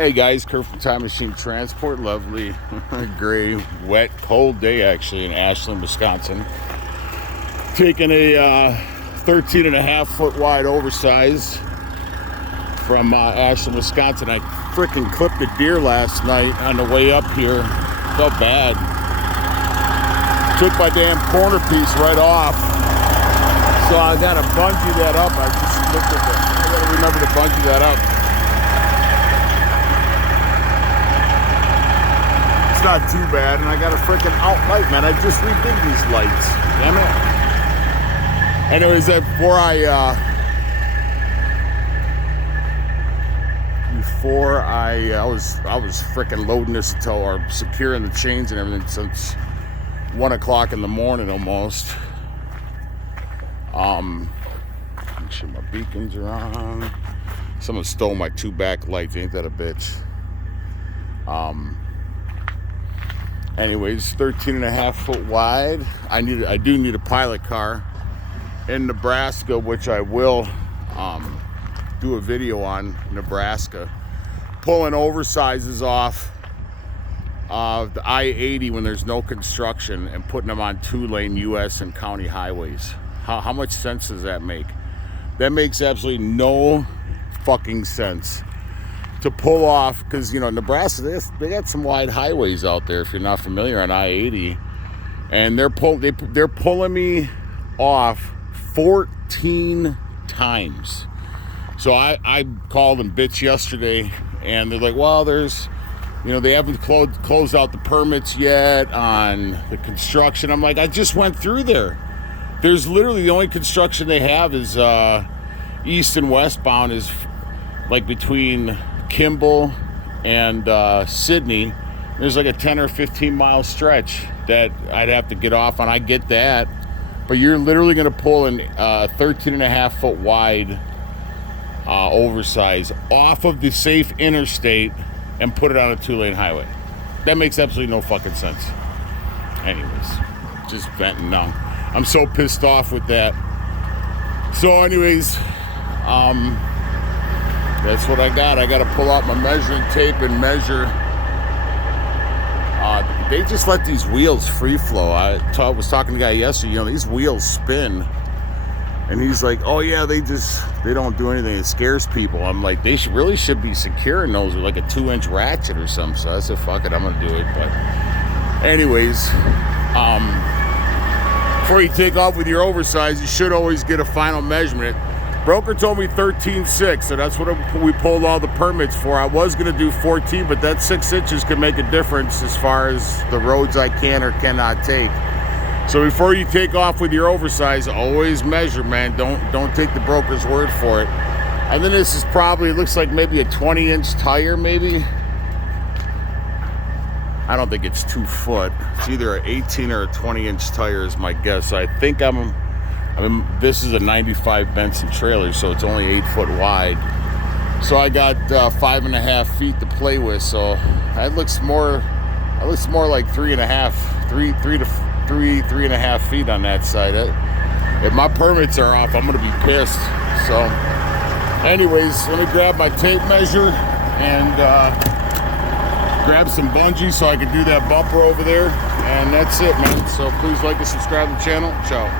Hey guys, Kurt from Time Machine Transport. Lovely, gray, wet, cold day actually in Ashland, Wisconsin. Taking a 13 and a half foot wide oversize from Ashland, Wisconsin. I freaking clipped a deer last night on the way up here. Felt bad. Took my damn corner piece right off. So I gotta bungee that up. I just looked at it. I gotta remember to bungee that up. It's not too bad, and I got a freaking out light, man. I just redid these lights. Damn it. Anyways, before I was freaking loading this or securing the chains and everything since 1 o'clock in the morning almost. Make sure my beacons are on. Someone stole my two back lights. Ain't that a bitch? Anyways, 13 and a half foot wide. I do need a pilot car in Nebraska, which I will do a video on. Nebraska, pulling oversizes off of the I-80 when there's no construction and putting them on 2-lane US and county highways. How much sense does that make? That makes absolutely no fucking sense. To pull off, because you know Nebraska, they got some wide highways out there. If you're not familiar on I-80, and they're pulling me off 14 times. So I called and bitched yesterday, and they're like, well, they haven't closed out the permits yet on the construction. I'm like, I just went through there. There's literally the only construction they have is east and westbound is like between Kimball and Sydney. There's like a 10 or 15 mile stretch that I'd have to get off on. I get that, but you're literally going to pull an 13 and a half foot wide oversize off of the safe interstate and put it on a 2-lane highway. That makes absolutely no fucking sense. Anyways, just venting now. I'm so pissed off with that. So anyways, that's what I got. I got to pull out my measuring tape and measure. They just let these wheels free flow. I was talking to the guy yesterday. These wheels spin, and he's like, "Oh yeah, they don't do anything. It scares people." I'm like, they really should be securing those with like a 2-inch ratchet or something. So I said, "Fuck it, I'm gonna do it." But anyways, before you take off with your oversize, you should always get a final measurement. Broker told me 13.6, so that's what we pulled all the permits for. I was going to do 14, but that 6 inches could make a difference as far as the roads I can or cannot take. So before you take off with your oversize, always measure, man. Don't take the broker's word for it. And then this is probably, it looks like maybe a 20-inch tire, maybe. I don't think it's 2 foot. It's either an 18 or a 20-inch tire is my guess. I think this is a 95 Benson trailer, so it's only 8 foot wide. So I got 5.5 feet to play with. So it looks more like 3.5 feet on that side. If my permits are off, I'm gonna be pissed. So, anyways, let me grab my tape measure and grab some bungee so I can do that bumper over there. And that's it, man. So please like and subscribe to the channel. Ciao.